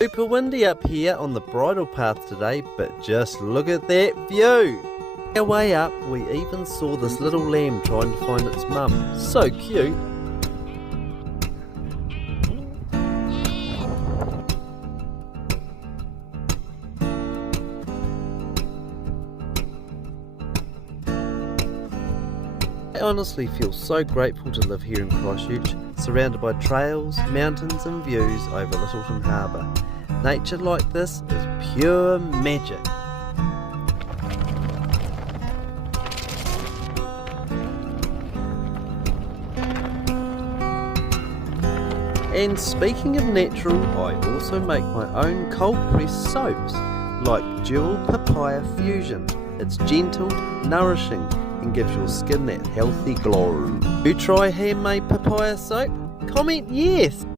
Super windy up here on the bridle path today, but just look at that view. Our way up, we even saw this little lamb trying to find its mum. So cute. I honestly feel so grateful to live here in Christchurch, surrounded by trails, mountains and views over Lyttelton Harbour. Nature like this is pure magic. And speaking of natural, I also make my own cold pressed soaps, like Dual Papaya Fusion. It's gentle, nourishing, and gives your skin that healthy glow. You try handmade papaya soap? Comment yes!